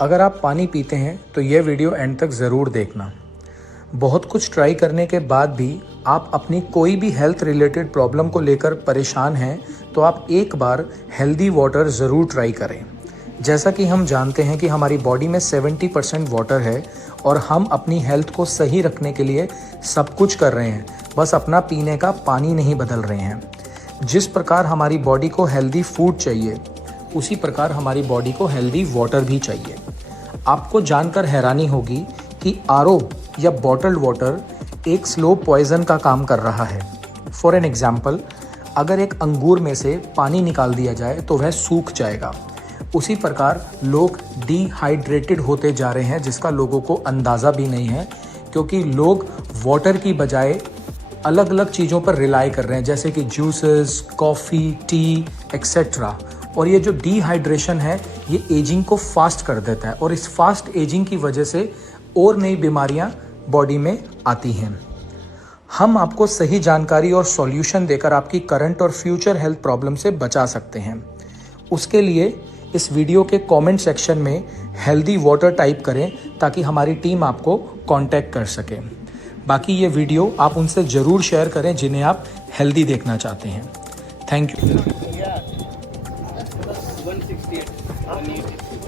अगर आप पानी पीते हैं तो यह वीडियो एंड तक ज़रूर देखना। बहुत कुछ ट्राई करने के बाद भी आप अपनी कोई भी हेल्थ रिलेटेड प्रॉब्लम को लेकर परेशान हैं तो आप एक बार हेल्दी वाटर ज़रूर ट्राई करें। जैसा कि हम जानते हैं कि हमारी बॉडी में 70% वाटर है और हम अपनी हेल्थ को सही रखने के लिए सब कुछ कर रहे हैं, बस अपना पीने का पानी नहीं बदल रहे हैं। जिस प्रकार हमारी बॉडी को हेल्दी फूड चाहिए उसी प्रकार हमारी बॉडी को हेल्दी वाटर भी चाहिए। आपको जानकर हैरानी होगी कि आरओ या बॉटल्ड वाटर एक स्लो पॉइजन का काम कर रहा है। फॉर एन एग्जाम्पल, अगर एक अंगूर में से पानी निकाल दिया जाए तो वह सूख जाएगा। उसी प्रकार लोग डिहाइड्रेटेड होते जा रहे हैं, जिसका लोगों को अंदाज़ा भी नहीं है, क्योंकि लोग वाटर की बजाय अलग अलग चीज़ों पर रिलाई कर रहे हैं, जैसे कि जूसेस, कॉफ़ी, टी एक्सेट्रा। और ये जो डिहाइड्रेशन है ये एजिंग को फास्ट कर देता है और इस फास्ट एजिंग की वजह से और नई बीमारियां बॉडी में आती हैं। हम आपको सही जानकारी और सॉल्यूशन देकर आपकी करंट और फ्यूचर हेल्थ प्रॉब्लम से बचा सकते हैं। उसके लिए इस वीडियो के कमेंट सेक्शन में हेल्दी वाटर टाइप करें ताकि हमारी टीम आपको कांटेक्ट कर सके। बाकी ये वीडियो आप उनसे ज़रूर शेयर करें जिन्हें आप हेल्दी देखना चाहते हैं। Thank you.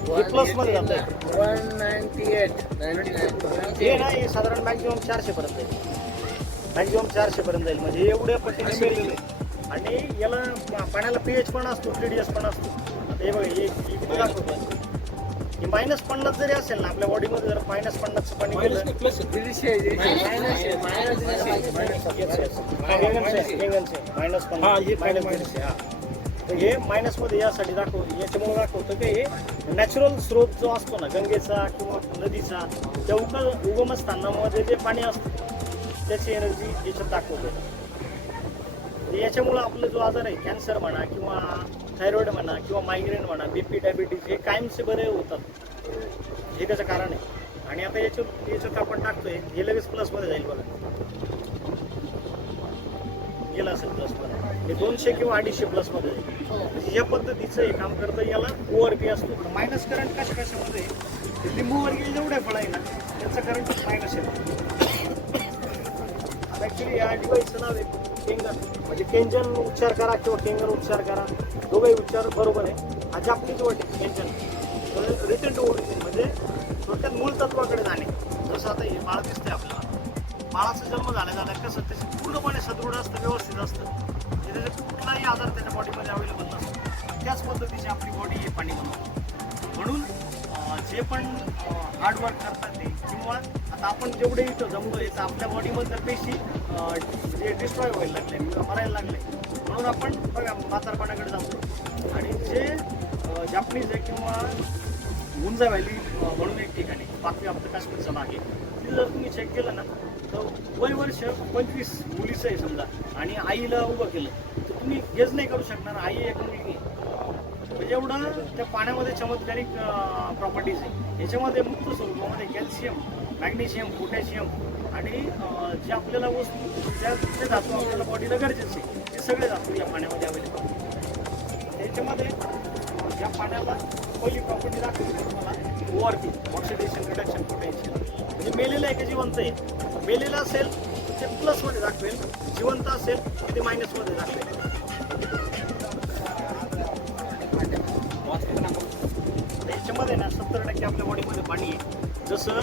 प्लस मध्ये जात आहे 198 हे ना, हे साधारण मॅक्झिमम 400 पर्यंत जाईल, मॅक्झिमम 400 पर्यंत जाईल, म्हणजे एवढ्या पटीने मिळलेले. आणि याला पाण्याला पीएच पण असतो, TDS पण असतो. आता हे बघा, हे किती दाखवतो, हे -50 जरी असेल ना आपल्या बॉडीमध्ये, जर -50 पाणी गेलं तर हे मायनस मध्ये यासाठी याच्यामुळे दाखवतं की हे नॅचरल स्रोत जो असतो ना गंगेचा किंवा नदीचा, त्या उगम स्थानामध्ये जे पाणी असतं त्याची एनर्जी याच्यात दाखवते. याच्यामुळे आपला जो आजार आहे, कॅन्सर म्हणा किंवा थायरॉइड म्हणा किंवा मायग्रेन म्हणा, BP, डायबिटीज, हे कायमचे बरे होतात. हे त्याचं कारण आहे. आणि आता याच्यात आपण टाकतोय, हे लगेच प्लसमध्ये जाईल बघा, गेला असेल प्लसमध्ये, हे 200 किंवा 250 प्लसमध्ये जाईल. या पद्धतीचं हे काम करतं. याला ORP असतो. मायनस करंट कशामध्ये, लिंबूवर गेले जेवढे फळ आहे ना त्याचं करंट मायनस येतो. ॲक्च्युली या डिवाइसचं नाव आहे केंगन, म्हणजे केंजन उच्चार करा किंवा केंगन उच्चार करा, दोघंही उच्चार बरोबर आहे. हा जापनीज वर्ड आहे केंजन, रिटर्न टू ओरिजिन, म्हणजे थोडक्यात मूळ तत्वाकडे जाणे. जसं आता हे बाळ दिसतंय आपल्याला, बाळाचा जन्म झाला कसं त्याचं पूर्णपणे सदृढ असतं, व्यवस्थित असतं, त्याचे कुठलाही आजार त्याच्या बॉडीमध्ये अवेलेबल नसतो. त्याच पद्धतीची आपली बॉडी हे पाणी बनवतो. म्हणून जे पण हार्डवर्क करतात ते, किंवा आता आपण जेवढे इथं जमलो आहे तर आपल्या बॉडीमध्ये पेशी म्हणजे डिस्ट्रॉय व्हायला लागले, मरायला लागले. म्हणून आपण बघा म्हातारपणाकडे जातो. आणि जे जापनीज आहे किंवा गुंजा व्हॅली म्हणून एक ठिकाणी बाकी आपलं काश्मीरचं मागे, तिथे जर तुम्ही चेक केलं ना तर वय वर्ष 25 मुलीचं आहे समजा, आणि आईला उभं केलं तर तुम्ही गेज नाही करू शकणार आई एक मुलगी. म्हणजे एवढं त्या पाण्यामध्ये चमत्कारिक प्रॉपर्टीज आहे. याच्यामध्ये मुक्त स्वरूपामध्ये कॅल्शियम, मॅग्नेशियम, पोटॅशियम आणि जे आपल्याला वस्तू ज्या धातू आपल्याला बॉडीला गरजेचे ते सगळे धातू या पाण्यामध्ये अवेलेबल आहेत. त्याच्यामध्ये या पाण्याला पहिली प्रॉपर्टी दाखवली तुम्हाला ORP, ऑक्सिडेशन रिडक्शन पोटेन्शियल. म्हणजे मेलेलं आहे की जिवंत आहे, मेलेलं असेल ते प्लसमध्ये दाखवेल, जिवंत असेल ते मायनसमध्ये दाखवेल. याच्यामध्ये ना 70% आपल्या बॉडीमध्ये पाणी आहे. जसं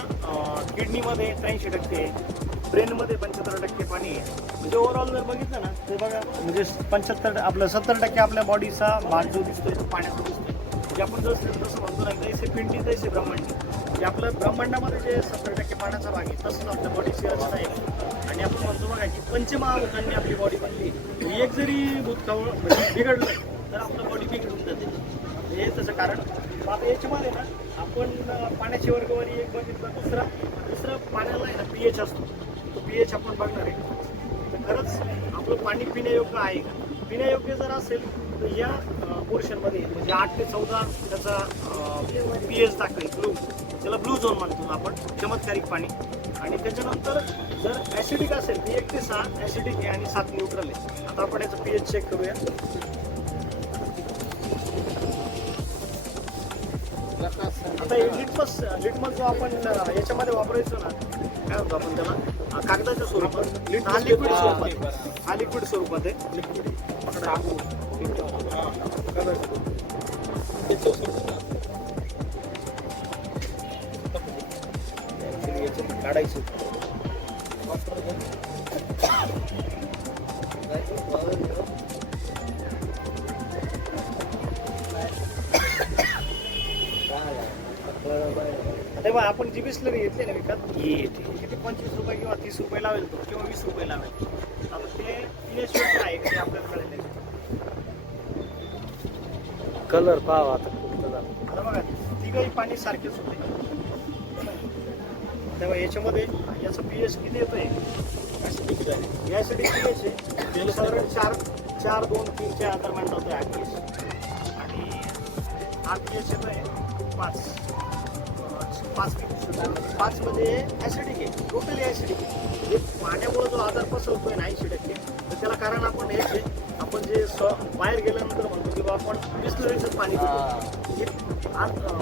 किडनीमध्ये 83% आहे, ब्रेनमध्ये 75% पाणी आहे. म्हणजे ओव्हरऑल जर बघितलं ना ते बघा, म्हणजे 70% आपल्या बॉडीचा भाग जो दिसतोय तो पाण्याचा दिसतोय. म्हणजे आपण जसं म्हणतो ना, जैसे पिंडी तैसे ब्रह्मांड, म्हणजे आपल्या ब्रह्मांडामध्ये जे 70% पाण्याचा भाग आहे तसंच आपल्या बॉडीची रचना आहे. आणि आपण म्हणतो बघा की पंचमहाभूतांनी आपली बॉडी बनली. एक जरी भूतकाळ बिघडलं तर आपलं बॉडी बिघडून जाते. हे त्याचं कारण. आता याच्यामध्ये ना आपण पाण्याची वर्गवारी एक बघितलं, दुसरं पाण्याला आहे ना pH असतो, तो pH आपण बघणार आहे. तर खरंच आपलं पाणी पिण्यायोग्य आहे का? पिण्यायोग्य जर असेल तर या पोर्शनमध्ये म्हणजे 8 ते 14 त्याचा pH दाखवेल, ब्लू, त्याला ब्लू झोन म्हणतो आपण, चमत्कारिक पाणी. आणि त्याच्यानंतर जर ॲसिडिक असेल तर 1 ते 6 ॲसिडिक आहे आणि 7 न्यूट्रल आहे. आता आपण याचं pH चेक करूया. आता आता लिटमस जो आपण याच्यामध्ये वापरायचो ना, काय म्हणतो आपण त्याला, कागदाच्या स्वरूपात, हा लिक्विड स्वरूपात आहे. काढायचं तेव्हा आपण जी बिस्लरी घेतली ना विकत, किती 25 रुपये किंवा 30 रुपये लावेल तो, किंवा 20 रुपये लावेल. आता ते pH योग्य आहे की आपल्याला कळेल. कलर पाहा आता. आता बघा तिघही पाणी सारखेच होते. तेव्हा याच्यामध्ये याचं pH किती येतोय, यासाठी pH आहे साधारण 4, 2, 3 च्या दरम्यान होतोय हा pH. आणि हा pH येतोय 5 मध्ये ऍसिडिक आहे, टोटली ऍसिडिक आहे. म्हणजे पाण्यामुळे जो आजार पसरतोय ना 80%, तर त्याला कारण आपण हेच आहे. आपण जे बाहेर गेल्यानंतर म्हणतो की बाबा आपण बिस्लरीचं पाणी पितो,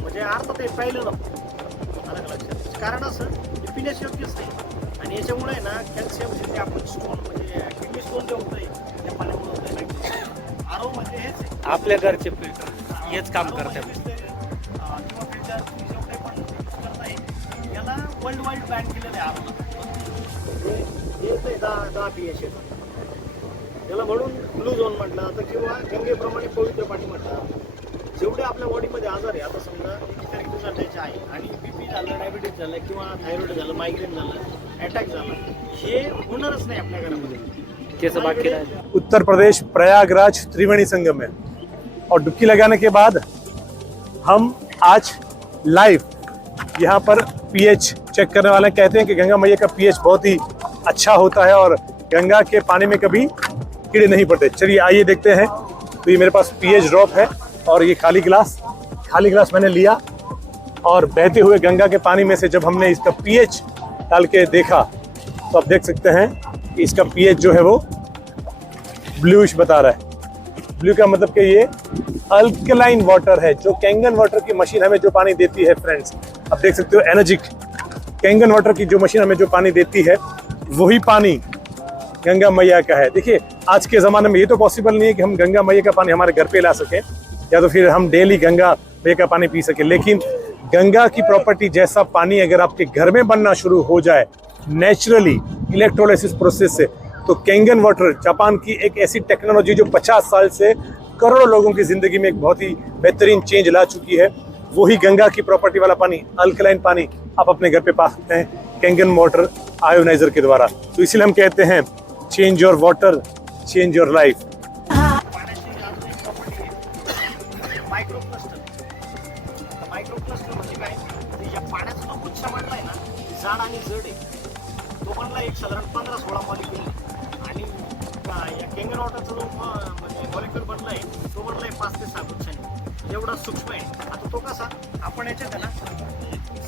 म्हणजे अर्थात ते पाहिलं नको अलग लक्षात. कारण असं हे पिण्यास योग्यच नाही. आणि याच्यामुळे ना कॅल्शियम जे आपण स्टोन, म्हणजे किडनी स्टोन जे होतंय त्या पाण्यामुळे होतंय. आरो म्हणजे हेच आहे, आपल्या घरचे फिल्टर हेच काम करतात. किंवा फिल्टर जेवढे पण करताय याला वर्ल्ड वाईड बॅन केलेलं आहे आरोला. येतंय 10 pH येतं याला, म्हणून ब्लू झोन म्हटलं जातं किंवा गंगेप्रमाणे पवित्र पाणी म्हटलं जातं. जेवढे आपल्या बॉडीमध्ये आजार आहे, आता समजा कितीतरी दिवसाचे आहे आणि बीपी झालं, डायबिटीज झालं किंवा थायरॉइड झालं, मायग्रेन झालं, अटॅक झाला, हे होणारच नाही आपल्या घरामध्ये. त्याचं बाकी राहिलं. उत्तर प्रदेश प्रयागराज त्रिवेणी संगम में, और डुबकी लगाने के बाद हम आज लाइव यहाँ पर पीएच चेक करने वाले कहते हैं कि गंगा मैया का पीएच बहुत ही अच्छा होता है और गंगा के पानी में कभी कीड़े नहीं पड़ते. चलिए आइए देखते हैं. तो ये मेरे पास पीएच ड्रॉप है और ये खाली गिलास मैंने लिया और बहते हुए गंगा के पानी में से जब हमने इसका पीएच डाल के देखा तो आप देख सकते हैं कि इसका पीएच जो है वो ब्लूइश बता रहा है. ब्लू का मतलब कि ये अल्कलाइन वाटर है. जो कैंगन वाटर की मशीन हमें जो पानी देती है फ्रेंड्स, आप देख सकते हो एनर्जिक कैंगन वाटर की जो मशीन हमें जो पानी देती है वही पानी गंगा मैया का है. देखिए आज के ज़माने में ये तो पॉसिबल नहीं है कि हम गंगा मैया का पानी हमारे घर पे ला सकें या तो फिर हम डेली गंगा मैया का पानी पी सकें. लेकिन गंगा की प्रॉपर्टी जैसा पानी अगर आपके घर में बनना शुरू हो जाए नेचुरली इलेक्ट्रोलाइसिस प्रोसेस से, तो कैंगन वाटर जापान की एक ऐसी टेक्नोलॉजी जो 50 साल से करोड़ों लोगों की ज़िंदगी में एक बहुत ही बेहतरीन चेंज ला चुकी है, वही गंगा की प्रॉपर्टी वाला पानी, अल्कलाइन पानी आप अपने घर पे पा सकते हैं कैंगन वाटर आयोनाइजर के द्वारा. तो इसलिए हम कहते हैं change your water, change your life. मायक्रोप्लास्टर म्हणजे काय, या पाण्याचा जो गुच्छ बनलाय ना, जाड आणि जड आहे, तो बनला एक साधारण 15-16 मॉलिक्युल. आणि या केंगन वॉटरचा जो म्हणजे मॉलिक्युल बनलाय तो बनलाय 5 ते 6 गुच्छांनी. एवढा सूक्ष्म आहे. आता तो कसा आपण याच्यात आहे ना,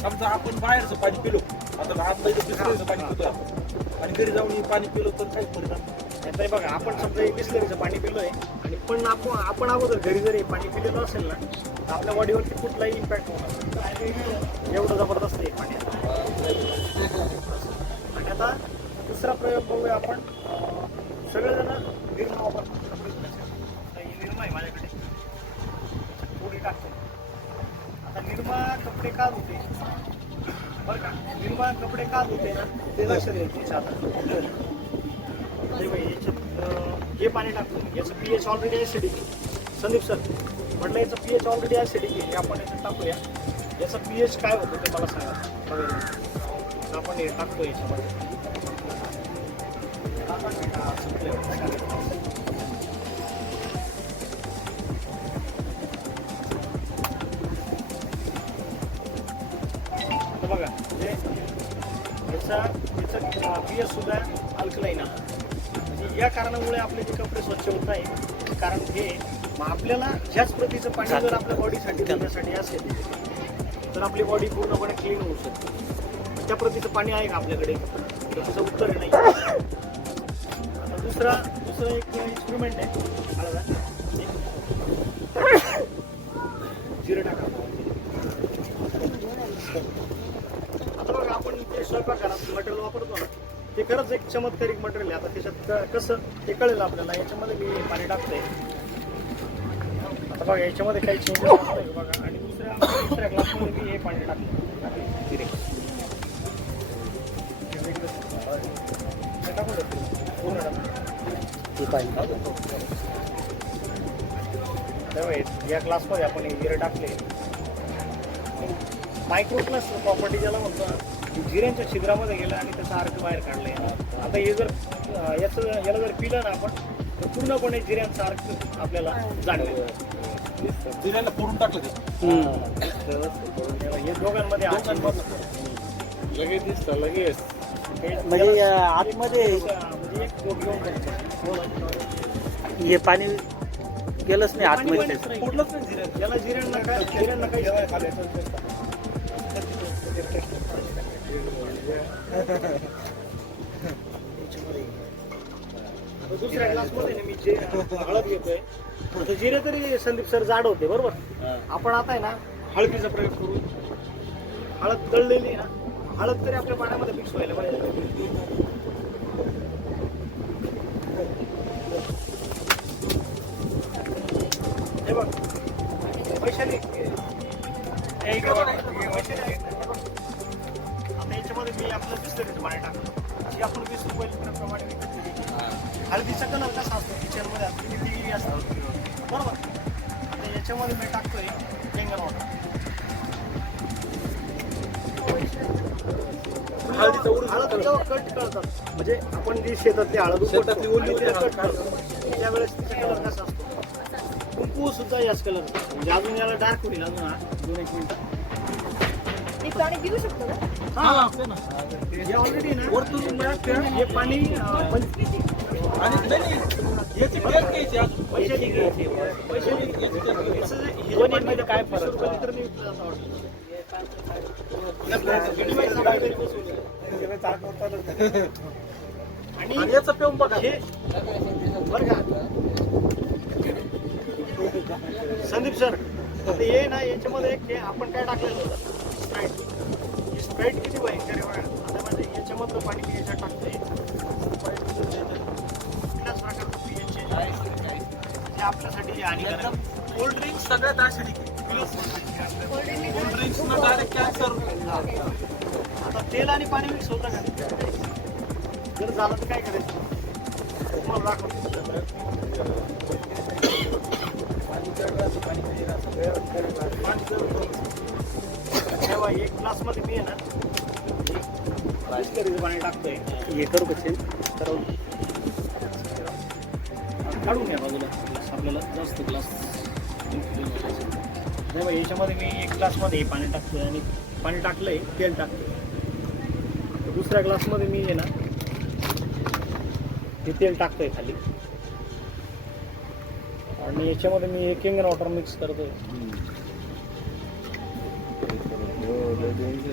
समजा आपण बाहेरचं पाणी पिलो, आता बिस्लरीचं पाणी पितो आणि घरी जाऊन पाणी पिलो तर काही परिणाम. आता बघा आपण समजा बिस्लरीचं पाणी पिलोय आणि पण आपण अगोदर घरी जरी पाणी पिलेलं असेल ना, तर आपल्या बॉडीवरती कुठलाही इम्पॅक्ट होणार. एवढं जबरदस्त आहे पाणी. आणि आता दुसरा प्रयोग बघूया आपण. सगळेजण निर्मा वापरतात. निर्मा आहे माझ्याकडे, थोडी टाकतो. आता निर्मा कपडे का धुते बरं का, निर्मा कपडे का धुते ना ते लक्षात द्यायचे. आता याच्यात हे पाणी टाकतो. याचं pH ऑलरेडी ॲसिडिक आहे. संदीप सर म्हटलं याचं pH ऑलरेडी ॲसिडिक आहे, हे आपण याच्यात टाकूया. याचं pH काय होतं ते मला सांगा. बघा आपण हे टाकतो याच्यामध्ये. बघा याचा pH सुद्धा अल्कलाइन आहे. या कारणामुळे आपले जे कपडे स्वच्छ होत आहे, कारण हे आपल्याला ह्याच प्रतीचं पाणी जर आपल्या बॉडीसाठी देण्यासाठी असेल तर आपली बॉडी पूर्णपणे क्लीन होऊ शकते. त्या प्रतीचं पाणी आहे का आपल्याकडे, तर त्याचं उत्तर नाही. आता दुसरं एक एक्सपेरिमेंट आहे. जिरं टाका. स्वयंपाकघरात मटेरियल वापरतो ना ते खरंच एक चमत्कारिक मटेरियल आहे. आता त्याच्यात कसं ते कळेल आपल्याला. याच्यामध्ये मी पाणी टाकतोय आता बघा, याच्यामध्ये काही चेंजेस नाही बघा. आणि दुसऱ्या ग्लासमध्ये मी हे पाणी टाकलं या ग्लासमध्ये आपण जिरे टाकले. मायक्रोप्लस प्रॉपर्टी ज्याला म्हणतो ना, जिऱ्यांच्या छिद्रामध्ये गेलं आणि त्याचा अर्क बाहेर काढलाय. आता हे जर याला जर पिलं ना आपण तर पूर्णपणे जिऱ्यांचा अर्क आपल्याला जाणवेल. जिऱ्याला फोडून टाकलं ते. हे दोघांमध्ये लगेच दिसतं लगेच म्हणजे आतमध्ये म्हणजे एक बोट घेऊन हे पाणी गेलंच नाही आतमध्ये. फोडलंच नाही जिऱ्यात. याला जिऱ्यांना काही दुसऱ्या ग्लासमध्ये मी जे हळद घेतोय तर जिरे तरी संदीप सर जाड होते बरोबर. आपण आता आहे ना हळदीचा प्रयोग करू. हळद तळलेली ना, हळद तरी आपल्या पाण्यामध्ये मिक्स व्हायला पाहिजे. हे बघ वैशाली, आता याच्यामध्ये मी आपलं बिस्लरीचं पाणी टाकतो. जी आपण 20 रुपये लिटरप्रमाणे विकत घेतली. हळदीचा कलर कसा असतो किचनमध्ये किती असतो बरोबर. आता याच्यामध्ये मी टाकतोय बेंगन वॉटर. हळद जेव्हा कट करतात म्हणजे आपण जी शेतातली हळद शेतातली ओली कट करतो त्यावेळेस तिचा कलर कसा असतो कुंकू सुद्धा याच कलर म्हणजे अजून याला डार्क होईल. अजून 2-1 मिनिटं मी पाणी पिऊ शकतो का? हा हे ऑलरेडी ना वरतून हे पाणी आणि नाही, याची टेस्ट घ्यायची आज. पैशाची घ्यायची. दोन्हीमध्ये काय फरक? तर मी आणि आणि याचं पिऊन बघा. हे बरं का संदीप सर, आता हे ना याच्यामध्ये एक हे आपण काय टाकलेलं होतं स्प्राईट. ही स्प्राईट किती भयंकर आहे बघा. आता म्हणजे याच्यामधलं पाणी मी याच्यात टाकतोय. कुठल्याच प्रकारचं pH आहे जे आपल्यासाठी हानिकारक आहे. कोल्ड ड्रिंक सगळ्यात ऍसिडिक आहे. कोल्ड ड्रिंक्स न डायरेक्ट कॅन्सर. आता तेल आणि पाणी मिक्स होतं का? जर झालं तर काय करायचं तुम्हाला दाखवतो. तेव्हा एक ग्लासमध्ये मी आहे ना बिस्लरीचं पाणी टाकतोय. हे करू का चेंज? काढून घ्या बाजूला ग्लास. आपल्याला जास्त ग्लास तेव्हा याच्यामध्ये मी एक ग्लासमध्ये हे पाणी टाकतोय आणि पाणी टाकलंय तेल टाकतोय. दुसऱ्या ग्लासमध्ये मी आहे ना हे तेल टाकतोय खाली आणि याच्यामध्ये मी एक किंगन वॉटर मिक्स करतोय.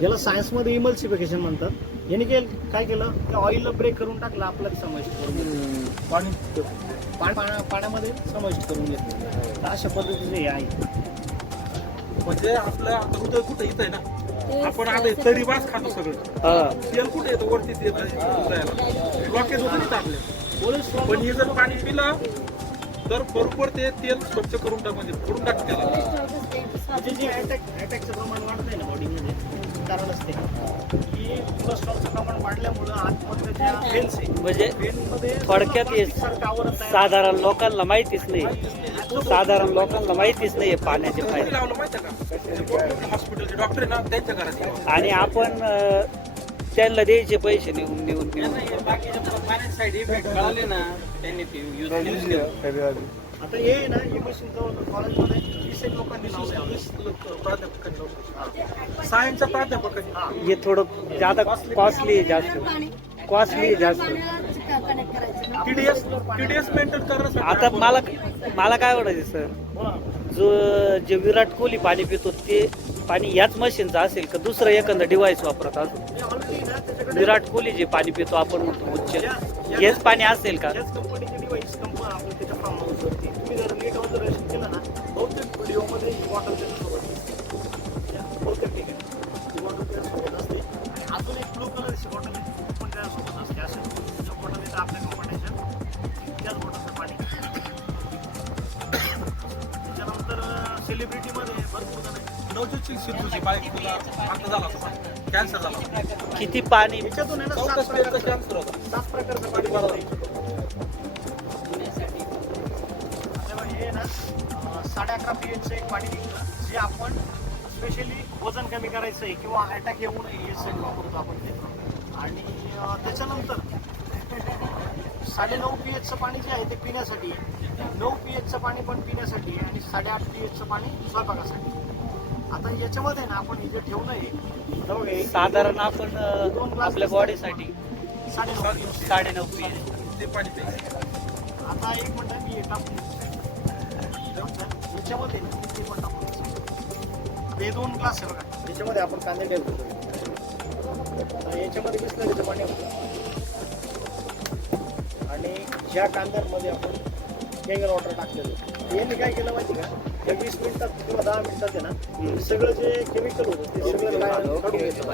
याला सायन्समध्ये इमल्सिफिकेशन म्हणतात. याने काय केलं की ऑइलला ब्रेक करून टाकलं, आपल्याला समाविष्ट करून घेतलं. पाण्यामध्ये समाविष्ट करून घेतलं. तर अशा पद्धतीने हे आहे. म्हणजे आपलं आता हृदय कुठे इथं आहे ना, आपण आता तरी वास खातो सगळं. तेल कुठे येतं वरती येत ब्लॉकेज होतं नाही आपल्या. पण हे जर पाणी पिलं तर बरोबर ते तेल स्वच्छ करून टाक, म्हणजे फोडून टाक त्याला. म्हणजे जे अटॅकचं प्रमाण वाढतंय ना बॉडीमध्ये कारण असते की कोलेस्ट्रॉलचं प्रमाण वाढल्यामुळं आतमध्ये ज्या वेन्स आहे म्हणजे वेनमध्ये थोडक्यात हे साधारण लोकांना माहितीच नाही. साधारण लोकांना माहितीच नाही पाण्याचे कोणी फायदे. लावलं माहिती आहे का? हॉस्पिटलचे डॉक्टर आहे ना, त्यांच्या घरात. आणि आपण त्यांना द्यायचे पैसे नेऊन साईड इफेक्ट कळाले ना त्यांनी ते यूज आता हे आहे ना हे मशीन कॉलेजमध्ये 20 लोकांनी लावले. सायन्सचा प्राध्यापक आहे. हे थोडं जादा कॉस्टली जास्त TDS मेंटेन करण्यासाठी. आता मला काय वाटायचं सर, जे विराट कोहली पाणी पितो ते पाणी याच मशीनचं असेल का दुसरं एखादं डिव्हाइस वापरत असेल? विराट कोहली जे पाणी पितो आपण म्हणतो उच्च, हेच पाणी असेल का? याच कंपनीचे डिवाइस आपलं त्याच्या फार्म हाऊसवरती तुम्ही जर नीट ऑब्झर्वेशन केलं ना बहुतेक व्हिडिओमध्ये ही बॉटल त्याच्यासोबत दिसते. बहुतेक ठीक आहे ही बॉटल त्याच्यासोबत असते. अजून एक ब्लू कलर तुझी बाईक तुला आता झाला होता कॅन्सर झाला होता. किती पाणी याच्यातून आहे ना 14 स्पेअरचा कॅन्सर होता. 7 प्रकारचं पाणी बघा हे ना 11.5 pH एक पाणी निघतं जे आपण स्पेशली वजन कमी करायचं आहे किंवा अटॅक येऊ नये यासाठी वापरतो आपण ते. आणि त्याच्यानंतर 9.5 pH पाणी जे आहे ते पिण्यासाठी आहे. 9 pH पाणी पण पिण्यासाठी आहे आणि 8.5 pH पाणी स्वयंपाकासाठी. आता याच्यामध्ये ना आपण हे जे ठेवलं आहे साधारण आपण 2 ग्लास आपल्या बॉडीसाठी 9.5 9.5 pH. ते पाणी प्यायचं. आता एक मिनिट मी हे टाकून याच्यामध्ये ना ते पण टाकून हे 2 ग्लास आहे बघा याच्यामध्ये आपण कांदे ठेवतो. याच्यामध्ये बिस्लरीचं पाणी होतं आणि ह्या कांद्यांमध्ये आपण गँगल वॉटर टाकलेलं. यांनी काय केलं माहिती का या 20 मिनिटात किंवा 10 मिनिटात आहे ना सगळं जे केमिकल होतं ते सगळं काढून घेतलं.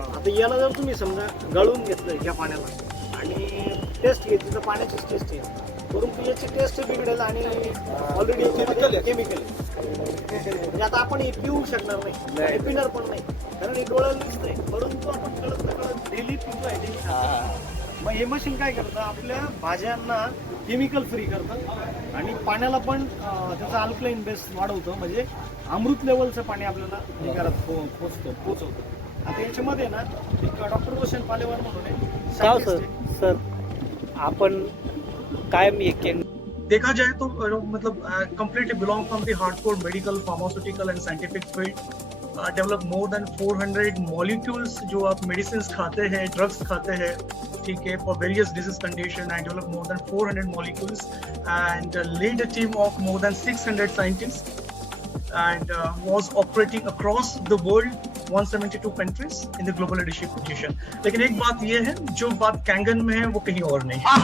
आता याला जर तुम्ही समजा गळून घेतलं ह्या पाण्याला आणि टेस्ट घेतली तर पाण्याचीच टेस्ट आहे परंतु याची टेस्ट बिघडेल आणि ऑलरेडी केमिकल म्हणजे आता आपण हे पिऊ शकणार नाही आणि पिणार पण नाही कारण हे डोळ्याला दिसतंय परंतु आपण कळत नकळत डेली पितोय डेली खातो. मग हे मशीन काय करतं आपल्या भाज्यांना केमिकल फ्री करतं आणि पाण्याला पण त्याचा अल्कलाईन बेस वाढवतं म्हणजे अमृत लेवलचं पाणी आपल्याला हे करत पोचवतं. आता याच्यामध्ये ना डॉक्टर रोशन पालेवार म्हणून आहे का scientist सर आहे. सर आपण कायम एक देखा जाए तो मतलब completely belong from the hardcore medical, pharmaceutical and scientific field. Develop more than 400 molecules जो आप medicines खाते हैं, drugs खाते हैं, ठीक है, for various disease condition. I developed more than 400 molecules and lead a team of more than 600 scientists and was operating across the world 172 countries in the global leadership position. लेकिन एक बात ये है जो बात कैंगन में है वो कहीं और नहीं है.